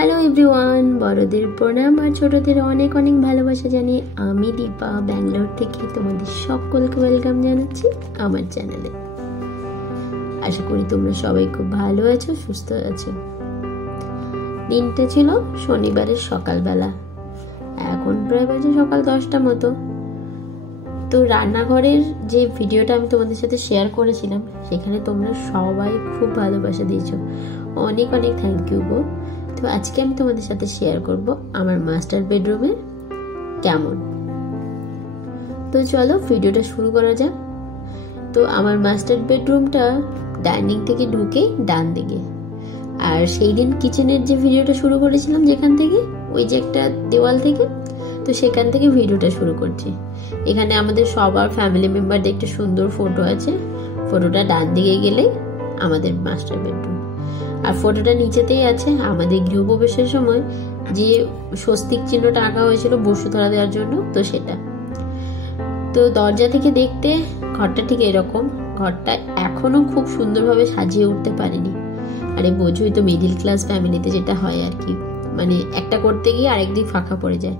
Hello everyone, বড়দের প্রণাম আর ছোটদের অনেক অনেক ভালোবাসা জানিয়ে আমি দীপা ব্যাঙ্গালোর থেকে তোমাদের সকলকে ওয়েলকাম জানাচ্ছি আমার চ্যানেলে। আশা করি তোমরা সবাই খুব ভালো আছো, সুস্থ আছো। দিনটা ছিল শনিবারের সকালবেলা, এখন প্রায় বাজে সকাল 10টা মতো। তো রান্নাঘরের যে ভিডিওটা আমি তোমাদের সাথে শেয়ার করেছিলাম, সেখানে তোমরা সবাই খুব ভালোবাসা দিয়েছো, অনেক অনেক থ্যাংক ইউ গো। তো আজকে আমি তোমাদের সাথে শেয়ার করব আমার মাস্টার বেডরুমে কেমন। তো চলো ভিডিওটা শুরু করা যাক। তো আমার মাস্টার বেডরুমটা ডাইনিং থেকে ঢুকে ডান দিকে, আর সেই দিন কিচেনের যে ভিডিওটা শুরু করেছিলাম যেখান থেকে, ওই যে একটা দেওয়াল থেকে, তো সেখান থেকে ভিডিওটা শুরু করছি। এখানে আমাদের সবার ফ্যামিলি মেম্বারদের একটা সুন্দর ফটো আছে। ফটোটা ডান দিকে গেলে আমাদের মাস্টার বেডরুম, আর ফটোটা নিচেতেই আছে আমাদের গৃহপ্রবেশের সময় যে স্বস্তিক চিহ্নটা আঁকা হয়েছিল বসুতলা দেওয়ার জন্য, তো সেটা। তো দরজা থেকে দেখতে ঘরটা ঠিক এরকম। ঘরটা এখনো খুব সুন্দরভাবে সাজিয়ে উঠতে পারিনি। আরে বোঝোই তো মিডিল ক্লাস ফ্যামিলিতে যেটা হয় আর কি, মানে একটা করতে গিয়ে আরেকদিক ফাঁকা পড়ে যায়।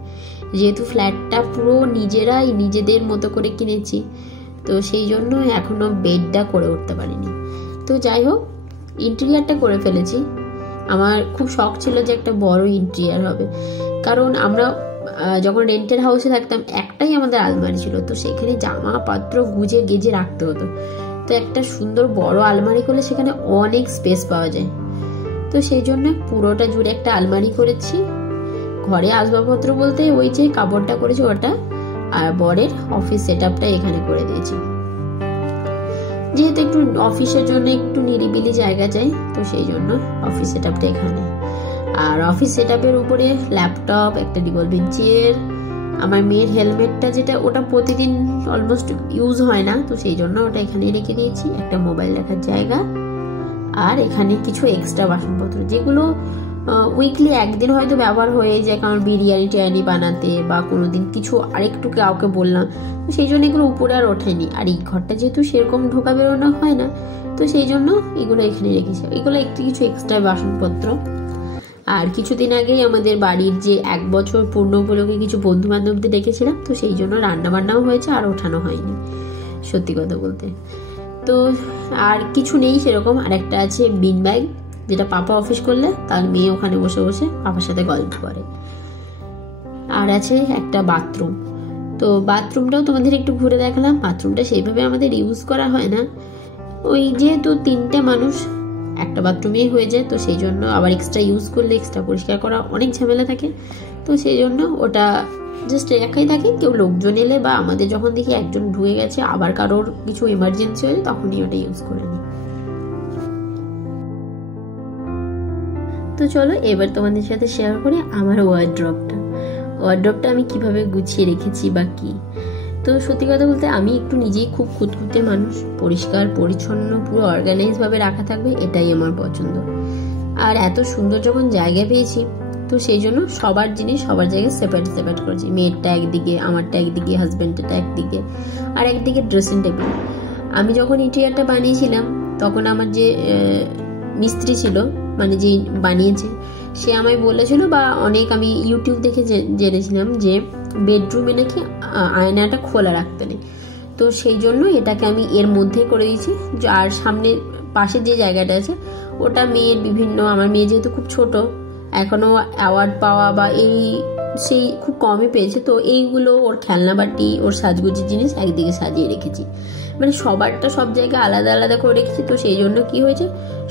যেহেতু ফ্ল্যাটটা পুরো নিজেরাই নিজেদের মতো করে কিনেছি, তো সেই জন্য এখনো বেডটা করে উঠতে পারিনি। তো যাই হোক, ইন্টেরিয়ারটা করে ফেলেছি। আমার খুব শখ ছিল যে একটা বড় ইন্টেরিয়ার হবে, কারণ আমরা যখন রেন্টের হাউসে থাকতাম একটাই আমাদের আলমারি ছিল, তো সেখানে জামা পত্র গুজে গেজে রাখতে হতো। তো একটা সুন্দর বড় আলমারি করলে সেখানে অনেক স্পেস পাওয়া যায়। তো সেই জন্য পুরোটা জুড়ে একটা আলমারি করেছি। ঘরে আসবাবপত্র বলতে ওই যে কাপড়টা করেছি ওটা, আর বরের অফিস সেটআপটা এখানে করে দিয়েছি। যেহেতু একটু অফিসের জন্য একটু নিরিবিলি জায়গা চাই, তো সেই জন্য অফিস সেটআপটা এখানে। আর অফিস সেটআপের উপরে ল্যাপটপ, একটা রিভলভিং চেয়ার, আমার মেয়ের হেলমেটটা যেটা ওটা প্রতিদিন অলমোস্ট ইউজ হয় না, তো সেই জন্য ওটা এখানে রেখে দিয়েছি। একটা মোবাইল রাখার জায়গা, আর এখানে কিছু এক্সট্রা বাসনপত্র যেগুলো উইকলি একদিন হয়তো ব্যবহার হয়ে যায়, কারণ বিরিয়ানি টিয়ানি বানাতে বা কোনোদিন কিছু আরেকটু কাউকে বললাম, তো সেই জন্য এগুলো উপরে আর ওঠেনি। আর এই ঘরটা যেহেতু সেরকম ঢোকা বেরোনো হয় না, তো সেই জন্য এগুলো এখানে রেখেছি। এগুলো একটু কিছু এক্সট্রা বাসনপত্র। আর কিছুদিন আগেই আমাদের বাড়ির যে 1 বছর পূর্ণ উপলক্ষে কিছু বন্ধু বান্ধবদের ডেকেছিলাম, তো সেই জন্য রান্না বান্নাও হয়েছে আর ওঠানো হয়নি সত্যি কথা বলতে। তো আর কিছু নেই সেরকম। আর একটা আছে বিন ব্যাগ, যেটা পাপা অফিস করলে তার মেয়ে ওখানে বসে বসে পাপার সাথে গল্প করে। আর আছে একটা বাথরুম। তো বাথরুমটাও তোমাদের একটু ঘুরে দেখালাম। বাথরুমটা সেইভাবে আমাদের ইউজ করা হয় না, ওই যেহেতু 3টে মানুষ একটা বাথরুমে হয়ে যায়, তো সেই জন্য আবার এক্সট্রা ইউজ করলে এক্সট্রা পরিষ্কার করা অনেক ঝামেলা থাকে, তো সেই জন্য ওটা জাস্ট একাই থাকে। কেউ লোকজন এলে বা আমাদের যখন দেখি একজন ঢুকে গেছে আবার কারোর কিছু এমার্জেন্সি হলে তখনই ওটা ইউজ করে নিই। তো চলো এবার তোমাদের সাথে শেয়ার করি আমার ওয়ার্ড্রপটা আমি কিভাবে গুছিয়ে রেখেছি বা কি। তো সত্যি কথা বলতে আমি একটু নিজেই খুব খুঁতখুঁতে মানুষ, পরিষ্কার পরিচ্ছন্ন পুরো অর্গানাইজ ভাবে রাখা থাকবে এটাই আমার পছন্দ। আর এত সুন্দর যখন জায়গা পেয়েছি, তো সেই জন্য সবার জিনিস সবার জায়গায় সেপারেট করেছি। মেয়েরটা একদিকে, আমারটা একদিকে, হাজব্যান্ডটা একদিকে, আর একদিকে ড্রেসিং টেবিল। আমি যখন ইন্টেরিয়ারটা বানিয়েছিলাম তখন আমার যে মিস্ত্রি ছিল, মানে যে বানিয়েছে, সে আমায় বলেছিল, বা অনেক আমি ইউটিউব দেখে জেনেছিলাম যে বেডরুমে নাকি আয়নাটা খোলা রাখতে নেই। তো সেই জন্য এটাকে আমি এর মধ্যেই করে দিয়েছি। আর সামনে পাশে যে জায়গাটা আছে ওটা মেয়ের বিভিন্ন, আমার মেয়ে যেহেতু খুব ছোট এখনো অ্যাওয়ার্ড পাওয়া বা সেই খুব কমই পেয়েছে, তো এইগুলো ওর খেলনা বাটি, ওর সাজগুজির জিনিস একদিকে সাজিয়ে রেখেছি। মানে সবারটা সব জায়গায় আলাদা আলাদা করে রেখেছি, তো সেই জন্য কি হয়েছে,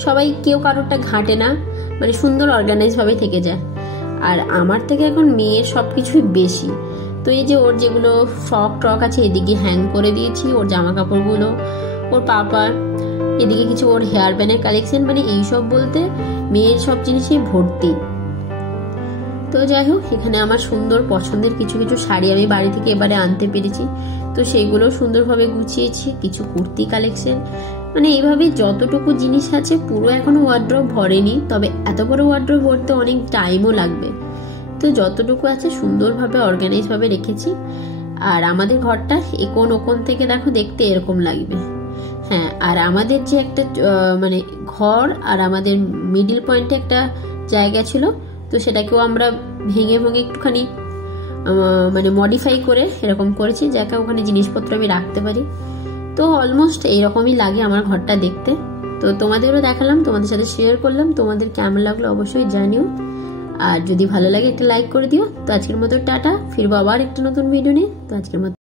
সবাই কেউ কারোরটা ঘাঁটে না, মানে সুন্দর অর্গানাইজ ভাবে থেকে যায়। আর আমার থেকে এখন মেয়ের সব কিছুই বেশি, তো এই যে ওর যেগুলো ফ্রক ট্রক আছে এদিকে হ্যাং করে দিয়েছি, ওর জামা কাপড়গুলো, ওর পাপার, এদিকে কিছু ওর হেয়ার ব্যান্ডের কালেকশন, মানে এইসব বলতে মেয়ের সব জিনিসই ভর্তি। তো যাই হোক, এখানে আমার সুন্দর পছন্দের কিছু কিছু শাড়ি আমি বাড়ি থেকে এবারে আনতে পেরেছি, তো সেইগুলো সুন্দরভাবে গুছিয়েছি। কিছু কুর্তি কালেকশন, মানে এইভাবে যতটুকু জিনিস আছে, পুরো এখনো ওয়ার্ড্রপ ভরেনি, তবে এত বড় ওয়ার্ড্রপ ভরতে অনেক টাইমও লাগবে। তো যতটুকু আছে সুন্দরভাবে অর্গানাইজ ভাবে রেখেছি। আর আমাদের ঘরটা ওকন থেকে দেখো দেখতে এরকম লাগবে। হ্যাঁ, আর আমাদের যে একটা মানে ঘর আর আমাদের মিডিল পয়েন্টে একটা জায়গা ছিল, তো সেটাকেও আমরা ভেঙে ভেঙে একটুখানি মানে মডিফাই করে এরকম করেছি, যাতে ওখানে জিনিসপত্র আমি রাখতে পারি। তো অলমোস্ট এইরকমই লাগে আমার ঘরটা দেখতে। তো তোমাদেরও দেখালাম, তোমাদের সাথে শেয়ার করলাম। তোমাদের কেমন লাগলো অবশ্যই জানিও, আর যদি ভালো লাগে একটা লাইক করে দিও। তো আজকের মতো টাটা, ফিরবো আবার একটা নতুন ভিডিও নিয়ে। তো আজকের মতো